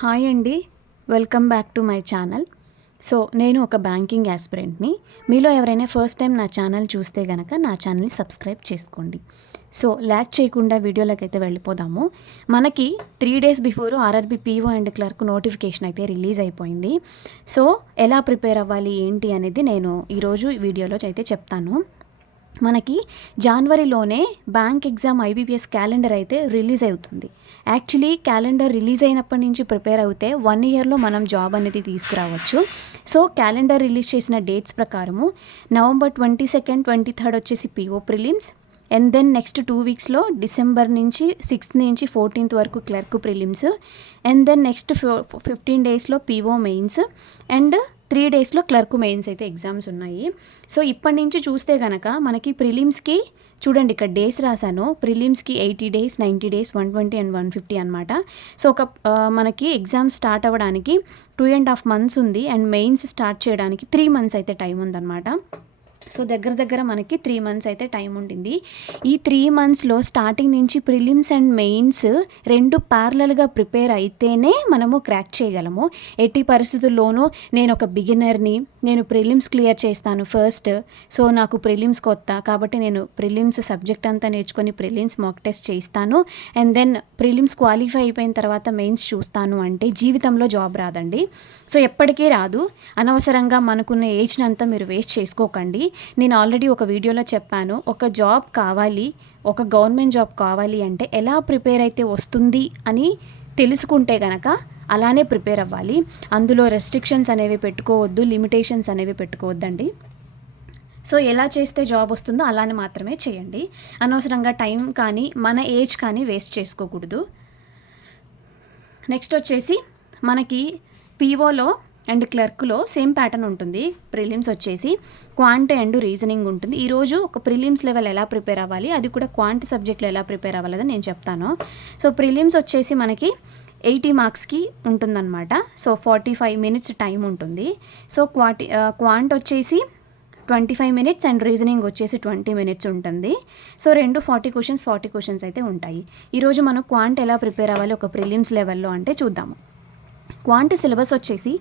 Hi అండి, welcome back to my channel. So నేను ఒక బ్యాంకింగ్ యాస్పిరెంట్ని. మీలో ఎవరైనా ఫస్ట్ టైం నా ఛానల్ చూస్తే కనుక నా ఛానల్ని సబ్స్క్రైబ్ చేసుకోండి. సో ల్యాక్ చేయకుండా వీడియోలోకి అయితే వెళ్ళిపోదాము. మనకి 3 days before RRB PO and clerk notification అయితే రిలీజ్ అయిపోయింది. సో ఎలా ప్రిపేర్ అవ్వాలి ఏంటి అనేది నేను ఈరోజు వీడియోలో అయితే చెప్తాను. మనకి జనవరిలోనే బ్యాంక్ ఎగ్జామ్ ఐబీపీఎస్ క్యాలెండర్ అయితే రిలీజ్ అవుతుంది. యాక్చువల్లీ క్యాలెండర్ రిలీజ్ అయినప్పటి నుంచి ప్రిపేర్ అవుతే 1 yearలో మనం జాబ్ అనేది తీసుకురావచ్చు. సో క్యాలెండర్ రిలీజ్ చేసిన డేట్స్ ప్రకారము November 22nd, 23rd వచ్చేసి PO prelims, and then next 2 weeksలో డిసెంబర్ నుంచి 6th నుంచి 14th వరకు clerk prelims, and then next 15 daysలో పీఓ మెయిన్స్, అండ్ 3 daysలో క్లర్క్ మెయిన్స్ అయితే ఎగ్జామ్స్ ఉన్నాయి. సో ఇప్పటి నుంచి చూస్తే కనుక మనకి ప్రిలిమ్స్కి చూడండి, ఇక్కడ డేస్ రాశాను. ప్రిలిమ్స్కి 80 days, 90 days, 120 and 150 అనమాట. సో మనకి ఎగ్జామ్ స్టార్ట్ అవ్వడానికి 2.5 months ఉంది, అండ్ మెయిన్స్ స్టార్ట్ చేయడానికి 3 months అయితే టైం ఉందన్నమాట. సో దగ్గర మనకి 3 months అయితే టైం ఉండింది. ఈ 3 monthsలో స్టార్టింగ్ నుంచి ప్రిలిమ్స్ అండ్ మెయిన్స్ 2 ప్యారలల్గా ప్రిపేర్ అయితేనే మనము క్రాక్ చేయగలము. ఎట్టి పరిస్థితుల్లోనూ నేను ఒక బిగినర్ని, నేను ప్రిలిమ్స్ క్లియర్ చేస్తాను ఫస్ట్, సో నాకు ప్రిలిమ్స్ కొత్త కాబట్టి నేను ప్రిలిమ్స్ సబ్జెక్ట్ అంతా నేర్చుకొని ప్రిలిమ్స్ మాక్ టెస్ట్ చేస్తాను, అండ్ దెన్ ప్రిలిమ్స్ క్వాలిఫై అయిపోయిన తర్వాత మెయిన్స్ చూస్తాను అంటే జీవితంలో జాబ్ రాదండి. సో ఎప్పటికీ రాదు. అనవసరంగా మనకున్న ఏజ్ని అంతా మీరు వేస్ట్ చేసుకోకండి. నేను ఆల్రెడీ ఒక వీడియోలో చెప్పాను, ఒక జాబ్ కావాలి, ఒక గవర్నమెంట్ జాబ్ కావాలి అంటే ఎలా ప్రిపేర్ అయితే వస్తుంది అని తెలుసుకుంటే కనుక అలానే ప్రిపేర్ అవ్వాలి. అందులో రెస్ట్రిక్షన్స్ అనేవి పెట్టుకోవద్దు, లిమిటేషన్స్ అనేవి పెట్టుకోవద్దండి. సో ఎలా చేస్తే జాబ్ వస్తుందో అలానే మాత్రమే చేయండి. అనవసరంగా టైం కానీ మన ఏజ్ కానీ వేస్ట్ చేసుకోకూడదు. నెక్స్ట్ వచ్చేసి మనకి పీఓలో అండ్ క్లర్క్లో సేమ్ ప్యాటర్న్ ఉంటుంది. ప్రిలిమ్స్ వచ్చేసి క్వాంట్ అండ్ రీజనింగ్ ఉంటుంది. ఈరోజు ఒక ప్రిలిమ్స్ లెవెల్ ఎలా ప్రిపేర్ అవ్వాలి, అది కూడా క్వాంట్ సబ్జెక్ట్లో ఎలా ప్రిపేర్ అవ్వాలని నేను చెప్తాను. సో ప్రిలిమ్స్ వచ్చేసి మనకి 80 marksకి ఉంటుందన్నమాట. సో 45 minutes టైం ఉంటుంది. సో క్వాంట్ వచ్చేసి 25 minutes అండ్ రీజనింగ్ వచ్చేసి 20 minutes ఉంటుంది. సో 40 questions అయితే ఉంటాయి. ఈరోజు మనం క్వాంట్ ఎలా ప్రిపేర్ అవ్వాలి ఒక ప్రిలిమ్స్ లెవెల్లో అంటే చూద్దాము. క్వాంట్ సిలబస్ వచ్చేసి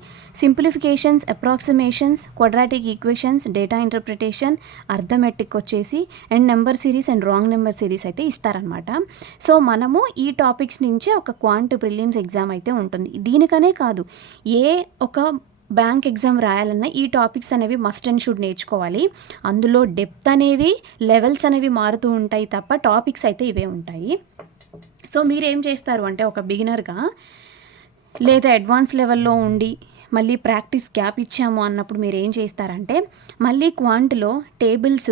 simplifications, approximations, quadratic equations, data interpretation, arithmetic వచ్చేసి and number series and wrong number series అయితే ఇస్తారనమాట. సో మనము ఈ టాపిక్స్ నుంచే ఒక క్వాంట్ ప్రిలిమ్స్ ఎగ్జామ్ అయితే ఉంటుంది. దీనికనే కాదు, ఏ ఒక బ్యాంక్ ఎగ్జామ్ రాయాలన్నా ఈ టాపిక్స్ అనేవి మస్ట్ అండ్ షుడ్ నేర్చుకోవాలి. అందులో డెప్త్ అనేవి, లెవెల్స్ అనేవి మారుతూ ఉంటాయి తప్ప టాపిక్స్ అయితే ఇవే ఉంటాయి. సో మీరు ఏం చేస్తారు అంటే ఒక బిగినర్గా లేదా అడ్వాన్స్ లెవెల్లో ఉండి మళ్ళీ ప్రాక్టీస్ గ్యాప్ ఇచ్చాము అన్నప్పుడు మీరు ఏం చేస్తారంటే మళ్ళీ క్వాంట్లో tables,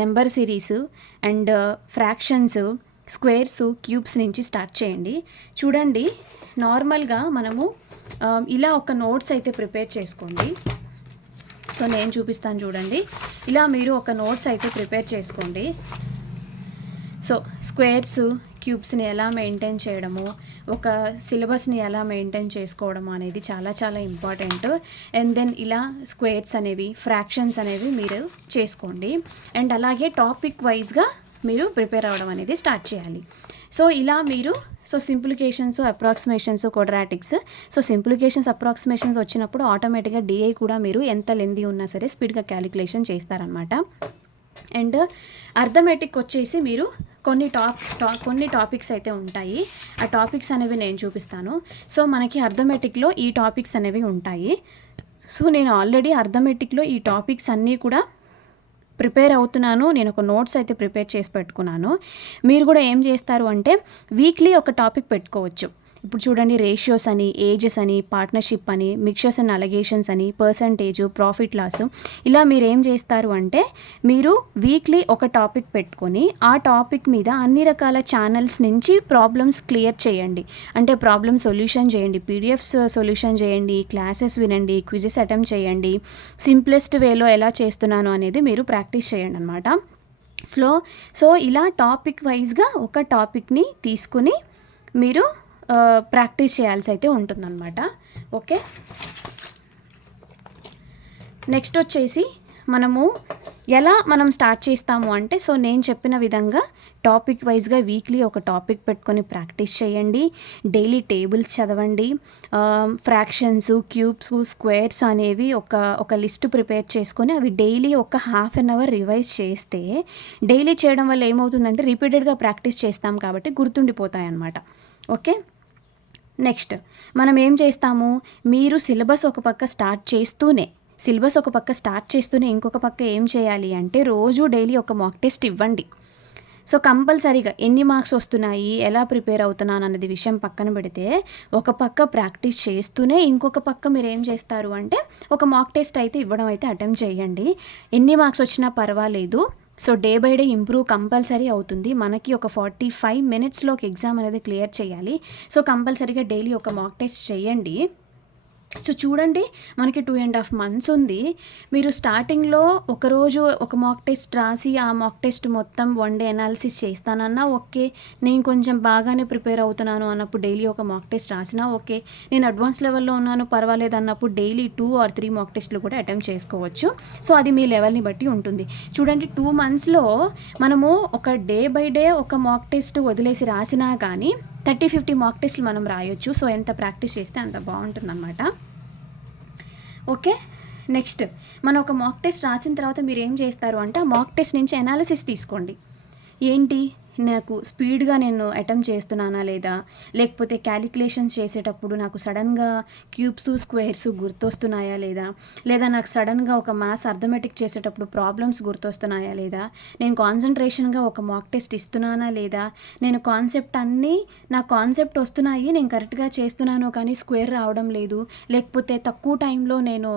number series and fractions, squares, cubes నుంచి స్టార్ట్ చేయండి. చూడండి, నార్మల్గా మనము ఇలా ఒక నోట్స్ అయితే ప్రిపేర్ చేసుకోండి. సో నేను చూపిస్తాను చూడండి. ఇలా మీరు ఒక నోట్స్ అయితే ప్రిపేర్ చేసుకోండి. సో స్క్వేర్స్, క్యూబ్స్ని ఎలా మెయింటైన్ చేయడము, ఒక సిలబస్ని ఎలా మెయింటైన్ చేసుకోవడము అనేది చాలా చాలా ఇంపార్టెంట్. అండ్ దెన్ ఇలా స్క్వేర్స్ అనేవి, ఫ్రాక్షన్స్ అనేవి మీరు చేసుకోండి. అండ్ అలాగే టాపిక్ వైజ్గా మీరు ప్రిపేర్ అవ్వడం అనేది స్టార్ట్ చేయాలి. సో ఇలా మీరు సింప్లికేషన్స్, అప్రాక్సిమేషన్స్, క్వాడ్రాటిక్స్. సో సింప్లికేషన్స్, అప్రాక్సిమేషన్స్ వచ్చినప్పుడు ఆటోమేటిక్గా డిఐ కూడా మీరు ఎంత లెంతీ ఉన్నా సరే స్పీడ్గా క్యాలిక్యులేషన్ చేస్తారనమాట. అండ్ అర్థమెటిక్ వచ్చేసి మీరు కొన్ని టాపిక్స్ అయితే ఉంటాయి. ఆ టాపిక్స్ అనేవి నేను చూపిస్తాను. సో మనకి అర్థమెటిక్లో ఈ టాపిక్స్ అనేవి ఉంటాయి. సో నేను ఆల్రెడీ అర్థమెటిక్లో ఈ టాపిక్స్ అన్నీ కూడా ప్రిపేర్ అవుతున్నాను. నేను ఒక నోట్స్ అయితే ప్రిపేర్ చేసి పెట్టుకున్నాను. మీరు కూడా ఏం చేస్తారు అంటే వీక్లీ ఒక టాపిక్ పెట్టుకోవచ్చు. ఇప్పుడు చూడండి, రేషియోస్ అని, ఏజెస్ అని, పార్ట్నర్షిప్ అని, మిక్చర్స్ అండ్ అలగేషన్స్ అని, పర్సంటేజ్, ప్రాఫిట్ లాస్, ఇలా మీరు ఏం చేస్తారు అంటే మీరు వీక్లీ ఒక టాపిక్ పెట్టుకొని ఆ టాపిక్ మీద అన్ని రకాల ఛానల్స్ నుంచి ప్రాబ్లమ్స్ క్లియర్ చేయండి. అంటే ప్రాబ్లమ్ సొల్యూషన్ చేయండి, పీడిఎఫ్స్ సొల్యూషన్ చేయండి, క్లాసెస్ వినండి, క్విజెస్ అటెంప్ట్ చేయండి. సింప్లెస్ట్ వేలో ఎలా చేస్తున్నాను అనేది మీరు ప్రాక్టీస్ చేయండి అనమాట. సో ఇలా టాపిక్ వైజ్గా ఒక టాపిక్ని తీసుకుని మీరు ప్రాక్టీస్ చేయాల్సి అయితే ఉంటుందన్నమాట. ఓకే, నెక్స్ట్ వచ్చేసి మనము ఎలా మనం స్టార్ట్ చేస్తాము అంటే, సో నేను చెప్పిన విధంగా టాపిక్ వైజ్గా వీక్లీ ఒక టాపిక్ పెట్టుకొని ప్రాక్టీస్ చేయండి. డైలీ టేబుల్స్ చదవండి. ఫ్రాక్షన్స్, క్యూబ్స్, స్క్వేర్స్ అనేవి ఒక లిస్ట్ ప్రిపేర్ చేసుకొని అవి డైలీ ఒక హాఫ్ అన్ అవర్ రివైజ్ చేస్తే, డైలీ చేయడం వల్ల ఏమవుతుందంటే రిపీటెడ్గా ప్రాక్టీస్ చేస్తాం కాబట్టి గుర్తుండిపోతాయి అన్నమాట. ఓకే. నెక్స్ట్ మనం ఏం చేస్తాము, మీరు సిలబస్ ఒక పక్క స్టార్ట్ చేస్తూనే ఇంకొక పక్క ఏం చేయాలి అంటే రోజు డైలీ ఒక మాక్ టెస్ట్ ఇవ్వండి. సో కంపల్సరీగా ఎన్ని మార్క్స్ వస్తున్నాయి, ఎలా ప్రిపేర్ అవుతున్నాను అన్నది విషయం పక్కన పెడితే, ఒక పక్క ప్రాక్టీస్ చేస్తూనే ఇంకొక పక్క మీరు ఏం చేస్తారు అంటే ఒక మాక్ టెస్ట్ అయితే ఇవ్వడం అయితే అటెంప్ట్ చేయండి. ఎన్ని మార్క్స్ వచ్చినా పర్వాలేదు. So day by day improve compulsory అవుతుంది. మనకి ఒక 45 మినిట్స్లో ఒక ఎగ్జామ్ అనేది క్లియర్ చేయాలి. సో కంపల్సరీగా డైలీ ఒక మాక్ టెస్ట్ చేయండి. సో చూడండి, మనకి 2.5 months ఉంది. మీరు స్టార్టింగ్లో ఒకరోజు ఒక మాక్ టెస్ట్ రాసి ఆ మాక్ టెస్ట్ మొత్తం 1 day అనాలిసిస్ చేస్తానన్నా ఓకే, నేను కొంచెం బాగానే ప్రిపేర్ అవుతున్నాను అన్నప్పుడు డైలీ ఒక మాక్ టెస్ట్ రాసినా ఓకే, నేను అడ్వాన్స్ లెవెల్లో ఉన్నాను పర్వాలేదు అన్నప్పుడు డైలీ 2 or 3 మాక్ టెస్ట్లు కూడా అటెంప్ట్ చేసుకోవచ్చు. సో అది మీ లెవెల్ని బట్టి ఉంటుంది. చూడండి, 2 monthsలో మనము ఒక డే బై డే ఒక మాక్ టెస్ట్ వదిలేసి రాసినా కానీ 30-50 మాక్ టెస్ట్లు మనం రాయొచ్చు. సో ఎంత ప్రాక్టీస్ చేస్తే అంత బాగుంటుందన్నమాట. ఓకే. నెక్స్ట్ మనం ఒక మాక్ టెస్ట్ రాసిన తర్వాత మీరు ఏం చేస్తారు అంటే ఆ మాక్ టెస్ట్ నుంచి అనాలిసిస్ తీసుకోండి. ఏంటి, నాకు స్పీడ్గా నేను అటెంప్ట్ చేస్తున్నానా లేదా, లేకపోతే క్యాలిక్యులేషన్స్ చేసేటప్పుడు నాకు సడన్గా క్యూబ్స్, స్క్వేర్స్ గుర్తొస్తున్నాయా లేదా నాకు సడన్గా ఒక మ్యాథ్స్ అర్థమెటిక్ చేసేటప్పుడు ప్రాబ్లమ్స్ గుర్తొస్తున్నాయా లేదా, నేను కాన్సన్ట్రేషన్గా ఒక మాక్ టెస్ట్ ఇస్తున్నానా లేదా, నేను నా కాన్సెప్ట్ వస్తున్నాయి, నేను కరెక్ట్గా చేస్తున్నాను కానీ స్క్వేర్ రావడం లేదు, లేకపోతే తక్కువ టైంలో నేను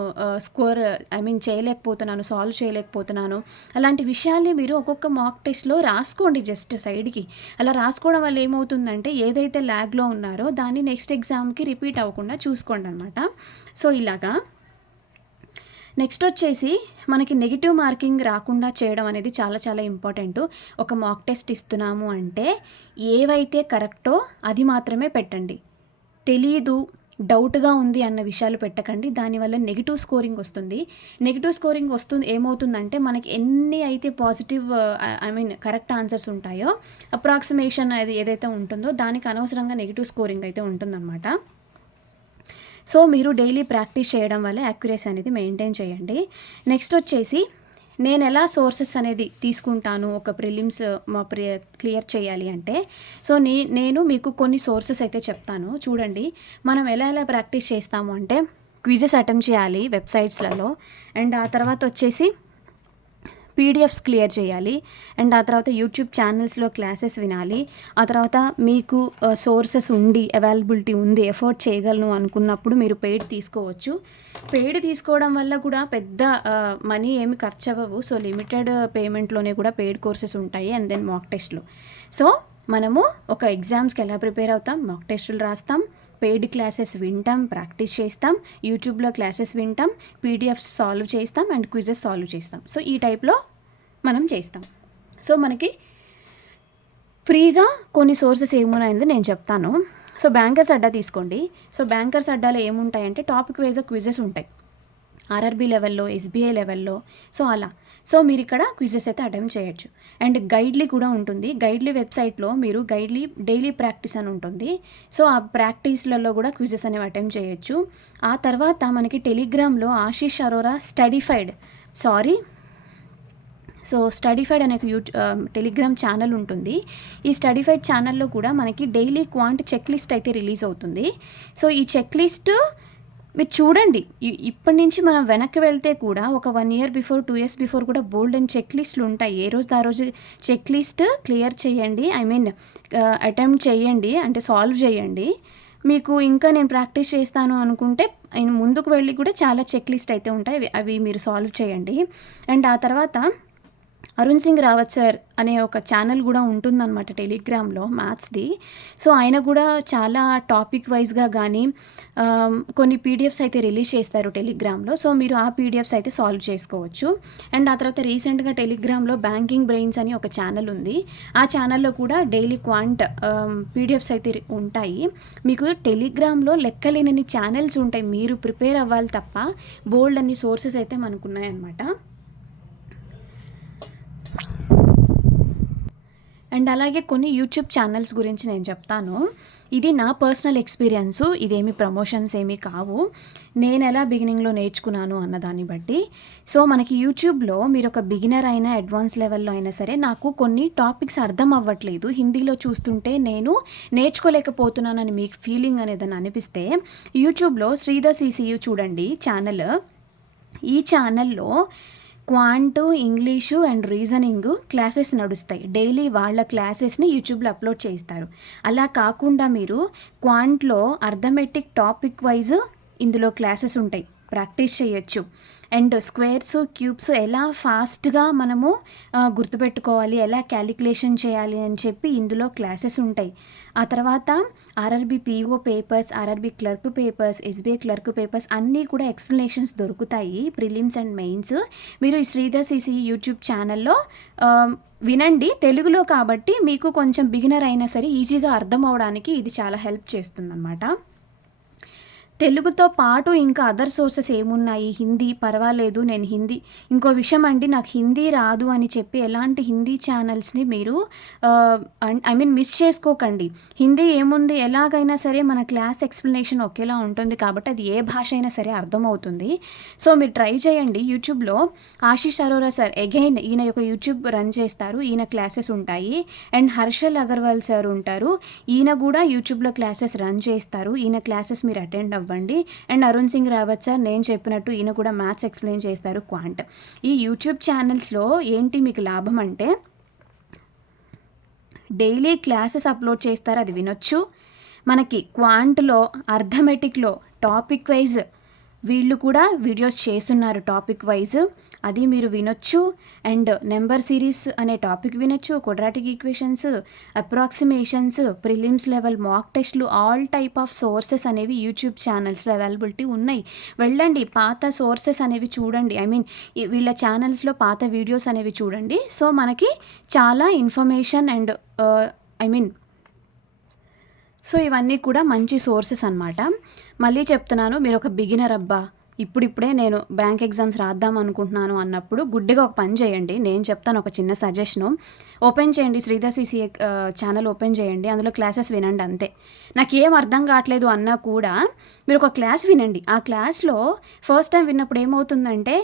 సాల్వ్ చేయలేకపోతున్నాను. అలాంటి విషయాల్ని మీరు ఒక్కొక్క మాక్ టెస్ట్లో రాసుకోండి. జస్ట్ సైడ్కి అలా రాసుకోవడం వల్ల ఏమవుతుందంటే ఏదైతే ల్యాగ్లో ఉన్నారో దాన్ని నెక్స్ట్ ఎగ్జామ్కి రిపీట్ అవ్వకుండా చూసుకోండి అనమాట. సో ఇలాగా నెక్స్ట్ వచ్చేసి మనకి నెగిటివ్ మార్కింగ్ రాకుండా చేయడం అనేది చాలా చాలా ఇంపార్టెంట్. ఒక మాక్ టెస్ట్ ఇస్తున్నాము అంటే ఏవైతే కరెక్టో అది మాత్రమే పెట్టండి. తెలీదు, డౌట్గా ఉంది అన్న విషయాలు పెట్టకండి. దానివల్ల నెగిటివ్ స్కోరింగ్ వస్తుంది. ఏమవుతుందంటే మనకి ఎన్ని అయితే పాజిటివ్ కరెక్ట్ ఆన్సర్స్ ఉంటాయో అప్రాక్సిమేషన్ అది ఏదైతే ఉంటుందో దానికి అనవసరంగా నెగిటివ్ స్కోరింగ్ అయితే ఉంటుందన్నమాట. సో మీరు డైలీ ప్రాక్టీస్ చేయడం వల్ల యాక్యురసీ అనేది మెయింటైన్ చేయండి. నెక్స్ట్ వచ్చేసి నేను ఎలా సోర్సెస్ అనేది తీసుకుంటాను ఒక ప్రిలిమ్స్ క్లియర్ చేయాలి అంటే, సో నేను మీకు కొన్ని సోర్సెస్ అయితే చెప్తాను. చూడండి, మనం ఎలా ప్రాక్టీస్ చేస్తాము అంటే క్విజెస్ అటెంప్ట్ చేయాలి వెబ్సైట్స్లలో, అండ్ ఆ తర్వాత వచ్చేసి పీడిఎఫ్స్ క్లియర్ చేయాలి, అండ్ ఆ తర్వాత యూట్యూబ్ ఛానల్స్లో క్లాసెస్ వినాలి. ఆ తర్వాత మీకు సోర్సెస్ అవైలబిలిటీ ఉంది, ఎఫర్ట్ చేయగలను అనుకున్నప్పుడు మీరు పెయిడ్ తీసుకోవచ్చు. పెయిడ్ తీసుకోవడం వల్ల కూడా పెద్ద మనీ ఏమి ఖర్చు అవ్వవు. సో లిమిటెడ్ పేమెంట్లోనే కూడా పెయిడ్ కోర్సెస్ ఉంటాయి, అండ్ దెన్ మాక్ టెస్ట్లు. సో మనము ఒక ఎగ్జామ్స్కి ఎలా ప్రిపేర్ అవుతాం, మాక్ టెస్టులు రాస్తాం, పెయిడ్ క్లాసెస్ వింటాం, ప్రాక్టీస్ చేస్తాం, యూట్యూబ్లో క్లాసెస్ వింటాం, పీడిఎఫ్స్ సాల్వ్ చేస్తాం, అండ్ క్విజెస్ సాల్వ్ చేస్తాం. సో ఈ టైప్లో మనం చేస్తాం. సో మనకి ఫ్రీగా కొన్ని సోర్సెస్ ఏమున్నాయనేది నేను చెప్తాను. సో బ్యాంకర్స్ అడ్డా తీసుకోండి. సో బ్యాంకర్స్ అడ్డాలో ఏముంటాయంటే టాపిక్ వైజ్గా క్విజెస్ ఉంటాయి, ఆర్ఆర్బీ లెవెల్లో, ఎస్బీఐ లెవెల్లో. సో అలా మీరు ఇక్కడ క్విజెస్ అయితే అటెంప్ట్ చేయొచ్చు. అండ్ గైడ్లీ కూడా ఉంటుంది. గైడ్లీ వెబ్సైట్లో మీరు డైలీ ప్రాక్టీస్ అని ఉంటుంది. సో ఆ ప్రాక్టీస్లలో కూడా క్విజెస్ అనేవి అటెంప్ట్ చేయొచ్చు. ఆ తర్వాత మనకి టెలిగ్రామ్లో ఆశీష్ అరోరా స్టడీఫైడ్ అనే టెలిగ్రామ్ ఛానల్ ఉంటుంది. ఈ స్టడీఫైడ్ ఛానల్లో కూడా మనకి డైలీ క్వాంట్ చెక్ లిస్ట్ అయితే రిలీజ్ అవుతుంది. సో ఈ చెక్ లిస్ట్ మీరు చూడండి, ఇప్పటి నుంచి మనం వెనక్కి వెళ్తే కూడా ఒక 1 year బిఫోర్, 2 years బిఫోర్ కూడా బోల్డ్ అండ్ చెక్ లిస్టులు ఉంటాయి. ఏ రోజు ఆ రోజు చెక్ లిస్ట్ క్లియర్ చేయండి, అటెంప్ట్ చేయండి, అంటే సాల్వ్ చేయండి. మీకు ఇంకా నేను ప్రాక్టీస్ చేస్తాను అనుకుంటే ముందుకు వెళ్ళి కూడా చాలా చెక్ లిస్ట్ అయితే ఉంటాయి, అవి మీరు సాల్వ్ చేయండి. అండ్ ఆ తర్వాత అరుణ్ సింగ్ రావత్ సార్ అనే ఒక ఛానల్ కూడా ఉంటుందన్నమాట టెలిగ్రామ్లో, మ్యాథ్స్ది. సో ఆయన కూడా చాలా టాపిక్ వైజ్గా కానీ కొన్ని పీడిఎఫ్స్ అయితే రిలీజ్ చేస్తారు టెలిగ్రామ్లో. సో మీరు ఆ పీడిఎఫ్స్ అయితే సాల్వ్ చేసుకోవచ్చు. అండ్ ఆ తర్వాత రీసెంట్గా టెలిగ్రామ్లో బ్యాంకింగ్ బ్రెయిన్స్ అని ఒక ఛానల్ ఉంది. ఆ ఛానల్లో కూడా డైలీ క్వాంట్ పీడిఎఫ్స్ అయితే ఉంటాయి. మీకు టెలిగ్రామ్లో లెక్కలేనన్ని ఛానల్స్ ఉంటాయి, మీరు ప్రిపేర్ అవ్వాలి తప్ప బోల్డ్ అన్ని సోర్సెస్ అయితే మనకున్నాయన్నమాట. అండ్ అలాగే కొన్ని యూట్యూబ్ ఛానల్స్ గురించి నేను చెప్తాను. ఇది నా పర్సనల్ ఎక్స్పీరియన్సు. ఇదేమి ప్రమోషన్స్ ఏమీ కావు. నేను ఎలా బిగినింగ్‌లో నేర్చుకున్నాను అన్నదాన్ని బట్టి. సో, మనకి యూట్యూబ్‌లో మీరొక బిగినర్ అయినా, అడ్వాన్స్ లెవెల్‌లో అయినా సరే, నాకు కొన్ని టాపిక్స్ అర్థం అవ్వట్లేదు. హిందీలో చూస్తుంటే నేను నేర్చుకోలేకపోతున్నానని మీకు ఫీలింగ్ అనేదని అనిపిస్తే, యూట్యూబ్‌లో శ్రీధర్ సీసీయు చూడండి ఛానల్. ఈ ఛానల్‌లో క్వాంటు, ఇంగ్లీషు అండ్ రీజనింగ్ క్లాసెస్ నడుస్తాయి. డైలీ వాళ్ళ క్లాసెస్ని యూట్యూబ్లో అప్లోడ్ చేస్తారు. అలా కాకుండా మీరు క్వాంట్లో అర్థమెటిక్ టాపిక్ వైజ్ ఇందులో క్లాసెస్ ఉంటాయి, ప్రాక్టీస్ చేయొచ్చు. అండ్ స్క్వేర్స్, క్యూబ్స్ ఎలా ఫాస్ట్గా మనము గుర్తుపెట్టుకోవాలి, ఎలా క్యాలిక్యులేషన్ చేయాలి అని చెప్పి ఇందులో క్లాసెస్ ఉంటాయి. ఆ తర్వాత RRB PO papers, RRB clerk papers, SBI clerk papers అన్నీ కూడా ఎక్స్ప్లెనేషన్స్ దొరుకుతాయి, ప్రిలిమ్స్ అండ్ మెయిన్స్. మీరు ఈ శ్రీధర్ సీసీ యూట్యూబ్ ఛానల్లో వినండి, తెలుగులో కాబట్టి మీకు కొంచెం బిగినర్ అయినా సరే ఈజీగా అర్థం అవడానికి ఇది చాలా హెల్ప్ చేస్తుందన్నమాట. తెలుగుతో పాటు ఇంకా అదర్ సోర్సెస్ ఏమున్నాయి, హిందీ పర్వాలేదు, నేను హిందీ ఇంకో విషయం అండి, నాకు హిందీ రాదు అని చెప్పి ఎలాంటి హిందీ ఛానల్స్ని మీరు మిస్ చేసుకోకండి. హిందీ ఏముంది, ఎలాగైనా సరే మన క్లాస్ ఎక్స్ప్లెనేషన్ ఒకేలా ఉంటుంది కాబట్టి అది ఏ భాష అయినా సరే అర్థమవుతుంది. సో మీరు ట్రై చేయండి. యూట్యూబ్లో ఆశీష్ అరోరా సార్, అగైన్ ఈయన యొక్క యూట్యూబ్ రన్ చేస్తారు, ఈయన క్లాసెస్ ఉంటాయి. అండ్ హర్షల్ అగర్వాల్ సార్ ఉంటారు, ఈయన కూడా యూట్యూబ్లో క్లాసెస్ రన్ చేస్తారు. ఈయన క్లాసెస్ మీరు అటెండ్ అవ్వండి. అండ్ అరుణ్ సింగ్ రావత్ సార్, నేను చెప్పినట్టు ఈయన కూడా మ్యాథ్స్ ఎక్స్ప్లెయిన్ చేస్తారు, క్వాంట్. ఈ యూట్యూబ్ ఛానల్స్లో ఏంటి మీకు లాభం అంటే, డైలీ క్లాసెస్ అప్లోడ్ చేస్తారు, అది వినొచ్చు. మనకి క్వాంట్లో, అర్థమెటిక్లో టాపిక్ వైజ్ వీళ్ళు కూడా వీడియోస్ చేస్తున్నారు టాపిక్ వైజ్, అది మీరు వినొచ్చు. అండ్ నెంబర్ సిరీస్ అనే టాపిక్ వినొచ్చు, quadratic equations, approximations, prelims level mock టెస్ట్లు, ఆల్ టైప్ ఆఫ్ సోర్సెస్ అనేవి యూట్యూబ్ ఛానల్స్లో అవైలబిలిటీ ఉన్నాయి. వెళ్ళండి, పాత సోర్సెస్ అనేవి చూడండి, వీళ్ళ ఛానల్స్లో పాత వీడియోస్ అనేవి చూడండి. సో మనకి చాలా ఇన్ఫర్మేషన్ అండ్ సో ఇవన్నీ కూడా మంచి సోర్సెస్ అనమాట. మళ్ళీ చెప్తున్నాను, మీరు ఒక బిగినర్ అబ్బా, ఇప్పుడిప్పుడే నేను బ్యాంక్ ఎగ్జామ్స్ రాద్దాం అనుకుంటున్నాను అన్నప్పుడు గుడ్డిగా ఒక పని చేయండి. నేను చెప్తాను ఒక చిన్న సజెషను. ఓపెన్ చేయండి, శ్రీధర్ సీసీ ఛానల్ ఓపెన్ చేయండి, అందులో క్లాసెస్ వినండి అంతే. నాకేం అర్థం కావట్లేదు అన్నా కూడా మీరు ఒక క్లాస్ వినండి. ఆ క్లాస్లో ఫస్ట్ టైం విన్నప్పుడు ఏమవుతుందంటే,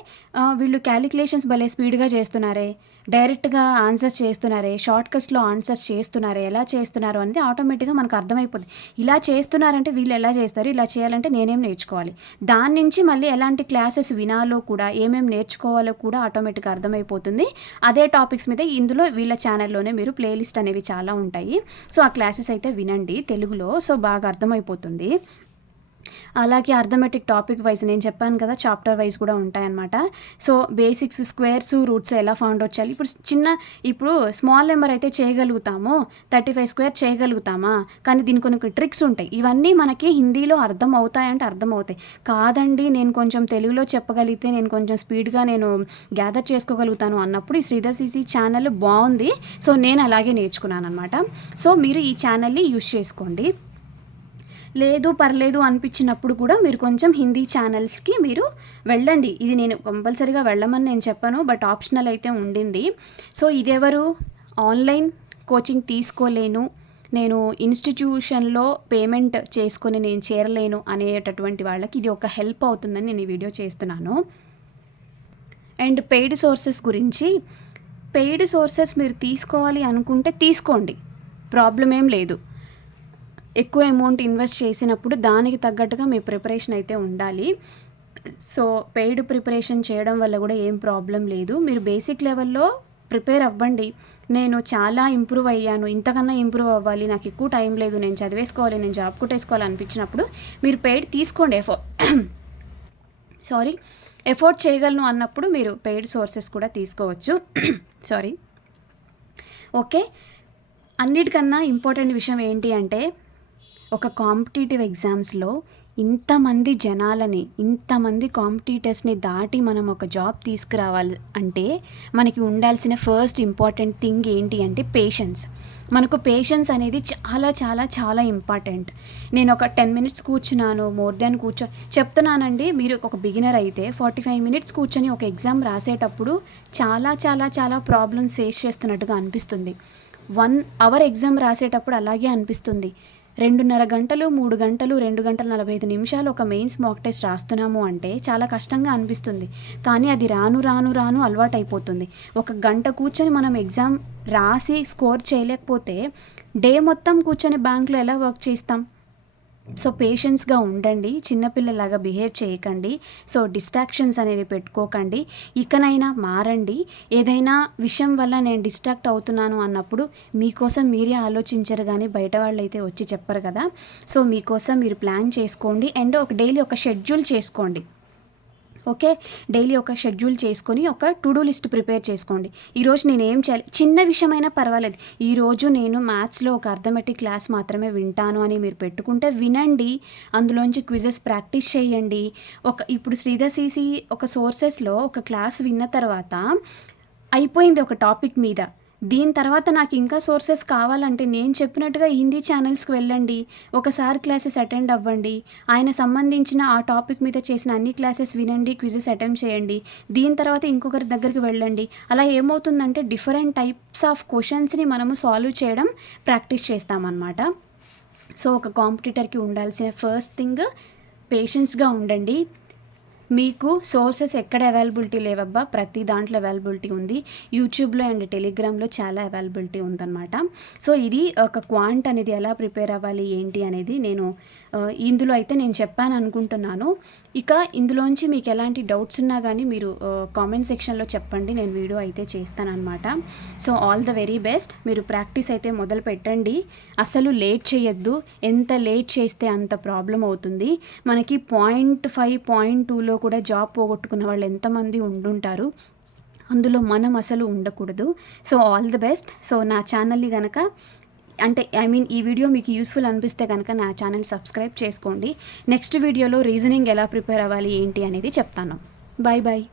వీళ్ళు క్యాలిక్యులేషన్స్ భలే స్పీడ్గా చేస్తున్నారే, డైరెక్ట్గా ఆన్సర్స్ చేస్తున్నారే, షార్ట్ కట్స్లో ఆన్సర్స్ చేస్తున్నారే, ఎలా చేస్తున్నారు అనేది ఆటోమేటిక్గా మనకు అర్థమైపోతుంది. ఇలా చేస్తున్నారంటే వీళ్ళు ఎలా చేస్తారు, ఇలా చేయాలంటే నేనేం నేర్చుకోవాలి, దాని నుంచి మళ్ళీ ఎలాంటి క్లాసెస్ వినాలో కూడా, ఏమేమి నేర్చుకోవాలో కూడా ఆటోమేటిక్గా అర్థమైపోతుంది. అదే టాపిక్స్ మీద ఇందులో వీళ్ళ ఛానల్లోనే మీరు ప్లేలిస్ట్ అనేవి చాలా ఉంటాయి. సో ఆ క్లాసెస్ అయితే వినండి తెలుగులో, సో బాగా అర్థమైపోతుంది. అలాగే అర్థమెటిక్ టాపిక్ వైజ్ నేను చెప్పాను కదా, చాప్టర్ వైజ్ కూడా ఉంటాయన్నమాట. సో బేసిక్స్, స్క్వేర్స్, రూట్స్ ఎలా ఫౌండ్ అవుట్ చేయాలి. ఇప్పుడు స్మాల్ నెంబర్ అయితే చేయగలుగుతాము, 35 స్క్వేర్ చేయగలుగుతామా, కానీ దీనికి కొన్ని ట్రిక్స్ ఉంటాయి. ఇవన్నీ మనకి హిందీలో అర్థం అవుతాయంటే అర్థం అవుతాయి. కాదండి, నేను కొంచెం తెలుగులో చెప్పగలిగితే నేను కొంచెం స్పీడ్గా నేను గ్యాదర్ చేసుకోగలుగుతాను అన్నప్పుడు ఈ శ్రీధర్ సీసీ ఛానల్ బాగుంది. సో నేను అలాగే నేర్చుకున్నాను అనమాట. సో మీరు ఈ ఛానల్ని యూజ్ చేసుకోండి. లేదు పర్లేదు అనిపించినప్పుడు కూడా మీరు కొంచెం హిందీ ఛానల్స్కి మీరు వెళ్ళండి. ఇది నేను కంపల్సరీగా వెళ్ళమని నేను చెప్పాను, బట్ ఆప్షనల్ అయితే ఉండింది. సో ఇదెవరు ఆన్లైన్ కోచింగ్ తీసుకోలేను, నేను ఇన్స్టిట్యూషన్లో పేమెంట్ చేసుకొని నేను చేరలేను అనేటటువంటి వాళ్ళకి ఇది ఒక హెల్ప్ అవుతుందని నేను ఈ వీడియో చేస్తున్నాను. అండ్ పెయిడ్ సోర్సెస్ గురించి, పెయిడ్ సోర్సెస్ మీరు తీసుకోవాలి అనుకుంటే తీసుకోండి, ప్రాబ్లం ఏం లేదు. ఎక్కువ అమౌంట్ ఇన్వెస్ట్ చేసినప్పుడు దానికి తగ్గట్టుగా మీ ప్రిపరేషన్ అయితే ఉండాలి. సో పెయిడ్ ప్రిపరేషన్ చేయడం వల్ల కూడా ఏం ప్రాబ్లం లేదు. మీరు బేసిక్ లెవెల్లో ప్రిపేర్ అవ్వండి. నేను చాలా ఇంప్రూవ్ అయ్యాను, ఇంతకన్నా ఇంప్రూవ్ అవ్వాలి, నాకు ఎక్కువ టైం లేదు, నేను చదివేసుకోవాలి, నేను జాబ్ కొట్టేసుకోవాలి అనిపించినప్పుడు మీరు పెయిడ్ తీసుకోండి. ఎఫోర్డ్ చేయగలను అన్నప్పుడు మీరు పెయిడ్ సోర్సెస్ కూడా తీసుకోవచ్చు. ఓకే, అన్నిటికన్నా ఇంపార్టెంట్ విషయం ఏంటి అంటే, ఒక కాంపిటేటివ్ ఎగ్జామ్స్లో ఇంతమంది జనాలని, ఇంతమంది కాంపిటీటర్స్ని దాటి మనం ఒక జాబ్ తీసుకురావాలి అంటే మనకి ఉండాల్సిన ఫస్ట్ ఇంపార్టెంట్ థింగ్ ఏంటి అంటే పేషెన్స్. మనకు పేషెన్స్ అనేది చాలా చాలా చాలా ఇంపార్టెంట్. నేను ఒక 10 మినిట్స్ కూర్చున్నాను, మోర్ దెన్ చెప్తున్నానండి. మీరు ఒక బిగినర్ అయితే 45 మినిట్స్ కూర్చొని ఒక ఎగ్జామ్ రాసేటప్పుడు చాలా చాలా చాలా ప్రాబ్లమ్స్ ఫేస్ చేస్తున్నట్టుగా అనిపిస్తుంది. 1 అవర్ ఎగ్జామ్ రాసేటప్పుడు అలాగే అనిపిస్తుంది. 2:30 గంటలు, 3 గంటలు, 2 గంటల 45 నిమిషాలు ఒక మెయిన్స్ మాక్ టెస్ట్ రాస్తున్నాము అంటే చాలా కష్టంగా అనిపిస్తుంది. కానీ అది రాను రాను రాను అలవాటైపోతుంది. ఒక గంట కూర్చొని మనం ఎగ్జామ్ రాసి స్కోర్ చేయలేకపోతే డే మొత్తం కూర్చొని బ్యాంక్‌లో ఎలా వర్క్ చేస్తాం? సో పేషెన్స్‌గా ఉండండి. చిన్నపిల్లలాగా బిహేవ్ చేయకండి. సో డిస్ట్రాక్షన్స్ అనేవి పెట్టుకోకండి. ఇకనైనా మారండి. ఏదైనా విషయం వల్ల నేను డిస్ట్రాక్ట్ అవుతున్నాను అన్నప్పుడు మీకోసం మీరే ఆలోచించరు గానీ బయట వాళ్ళైతే వచ్చి చెప్పరు కదా! సో మీకోసం మీరు ప్లాన్ చేసుకోండి. అండ్ ఒక డైలీ ఒక షెడ్యూల్ చేసుకోండి. ఓకే. డైలీ ఒక షెడ్యూల్ చేసుకొని ఒక టు డూ లిస్ట్ ప్రిపేర్ చేసుకోండి. ఈరోజు నేనేం చేయాలి, చిన్న విషయమైనా పర్వాలేదు. ఈరోజు నేను మ్యాథ్స్‌లో ఒక అర్థమెటిక్ క్లాస్ మాత్రమే వింటాను అని మీరు పెట్టుకుంటే వినండి. అందులోంచి క్విజెస్ ప్రాక్టీస్ చేయండి. ఇప్పుడు శ్రీధర్ సీసీ ఒక సోర్సెస్‌లో ఒక క్లాస్ విన్న తర్వాత అయిపోయింది ఒక టాపిక్ మీద. దీని తర్వాత నాకు ఇంకా సోర్సెస్ కావాలంటే నేను చెప్పినట్టుగా హిందీ ఛానల్స్‌కి వెళ్ళండి. ఒకసారి క్లాసెస్ అటెండ్ అవ్వండి. ఆయన సంబంధించిన ఆ టాపిక్ మీద చేసిన అన్ని క్లాసెస్ వినండి. క్విజెస్ అటెంప్ట్ చేయండి. దీని తర్వాత ఇంకొకరి దగ్గరికి వెళ్ళండి. అలా ఏమవుతుందంటే డిఫరెంట్ టైప్స్ ఆఫ్ క్వెషన్స్‌ని మనము సాల్వ్ చేయడం ప్రాక్టీస్ చేస్తామన్నమాట. సో ఒక కాంపిటీటర్‌కి ఉండాల్సిన ఫస్ట్ థింగ్ పేషెన్స్‌గా ఉండండి. మీకు సోర్సెస్ ఎక్కడ అవైలబిలిటీ లేవబ్బా, ప్రతి దాంట్లో అవైలబిలిటీ ఉంది. యూట్యూబ్‌లో అండ్ టెలిగ్రామ్‌లో చాలా అవైలబిలిటీ ఉందన్నమాట. సో ఇది ఒక క్వాంట్ అనేది ఎలా ప్రిపేర్ అవ్వాలి ఏంటి అనేది నేను ఇందులో అయితే నేను చెప్పాను అనుకుంటున్నాను. ఇక ఇందులోంచి మీకు ఎలాంటి డౌట్స్ ఉన్నా కానీ మీరు కామెంట్ సెక్షన్‌లో చెప్పండి. నేను వీడియో అయితే చేస్తానన్నమాట. So all the very best. మీరు ప్రాక్టీస్ అయితే మొదలు పెట్టండి. అసలు లేట్ చేయొద్దు. ఎంత లేట్ చేస్తే అంత ప్రాబ్లమ్ అవుతుంది. మనకి 0.5, 0.2లో కూడా జాబ్ పోగొట్టుకున్న వాళ్ళు ఎంతమంది ఉండుంటారు. అందులో మనం అసలు ఉండకూడదు. So all the best. So నా ఛానల్ని గనక ఈ వీడియో మీకు యూస్ఫుల్ అనిపిస్తే కనుక నా ఛానల్ సబ్స్క్రైబ్ చేసుకోండి. నెక్స్ట్ వీడియోలో రీజనింగ్ ఎలా ప్రిపేర్ అవ్వాలి ఏంటి అనేది చెప్తాను. Bye bye.